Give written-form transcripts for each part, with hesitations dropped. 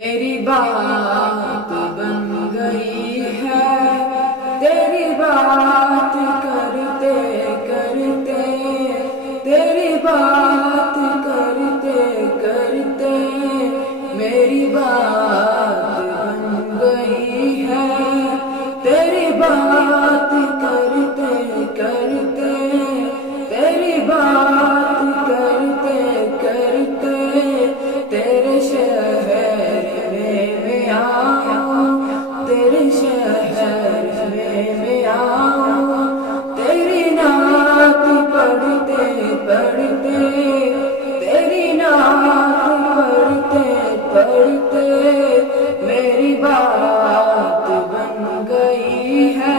میری بات بن گئی ہے، تیری بات کرتے کرتے، تیری بات کرتے کرتے میری بات بن گئی ہے، تیری بات کرتے کرتے، تیری بات کرتے کرتے تیرے شہر میں آؤں، تیرے شہر میں آؤں، تیری نعت پڑھتے پڑھتے، تیری نعت پڑھتے پڑھتے میری بات بن گئی ہے،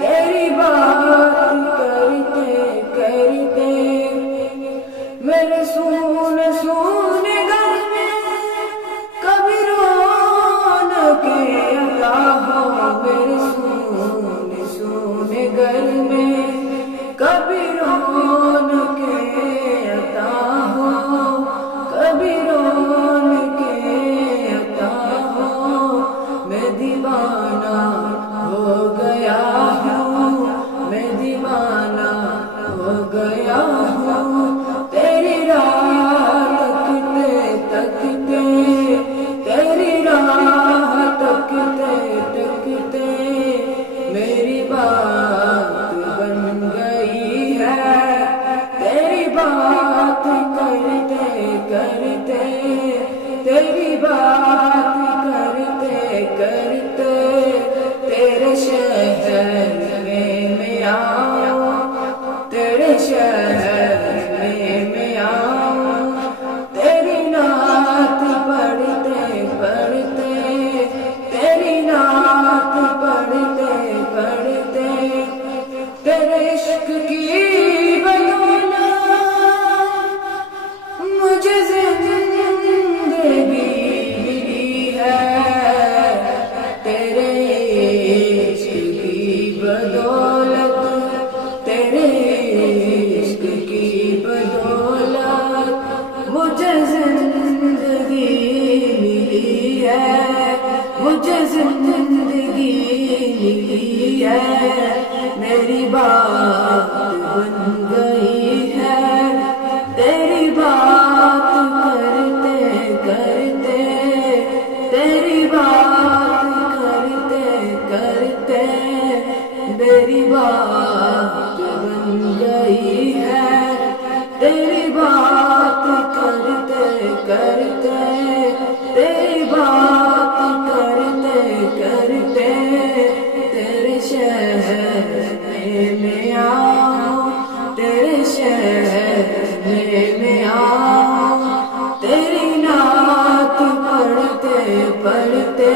تیری بات کرتے کرتے میرے سونے سونے گھر میں کبھی رونق عطا ہو، میرے سونے سونے گھر میں کبھی رونق عطا ہو، کبھی رونق عطا ہو، میں دیوانہ ہو گیا ہوں، میں دیوانہ ہو گیا ہوں، تیری راہ تکتے تکتے، تیری راہ تکتے تکتے میری بات بن گئی ہے، تیری بات کرتے کرتے، تیری بات کرتے کرتے تیرے شہر میں آؤں، تیرے شہر میں آؤں، تیری نعت پڑھتے پڑھتے، تیری نعت پڑھتے پڑھتے تیرے عشق کی بدولت مجھے زندگی ملی ہے، تیرے عشق کی بدولت، تیرے عشق کی بدولت مجھے زندگی ملی ہے، مجھے زندگی ملی ہے، میری بات بن گئی ہے، تیری بات کرتے کرتے، تیری بات کرتے کرتے میری بات بن گئی ہے، تیری بات کرتے کرتے، تیری بات کرتے کرتے تیرے شہر میں آؤں، تیرے شہر میں آؤں، تیری نعت پڑھتے پڑھتے،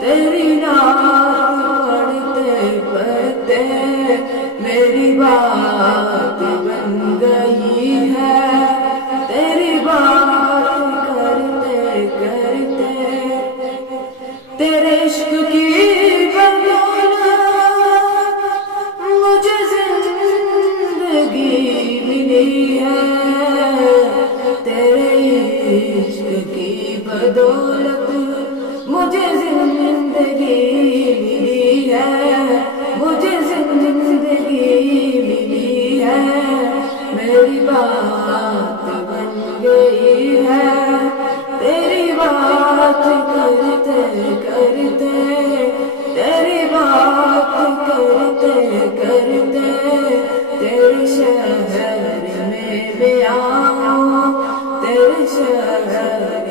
تیری نعت پڑھتے پڑھتے میری بات بن گئی ہے، تیری بات کرتے کرتے تیرے عشق کی بدولت مجھے زندگی ملی ہے، تیرے عشق کی بدولت مجھے زندگی ملی ہے، مجھے زندگی ملی ہے، میری بات بن گئی ہے، تیری بات کرتے کرتے، تیری بات کرتے کرتے تیرے شہر میں آؤں، تیرے شہر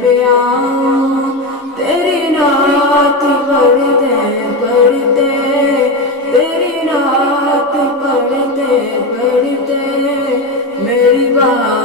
میں آؤں، تیری نعت پڑھتے پڑھتے، تیری نعت پڑھتے پڑھتے میری بات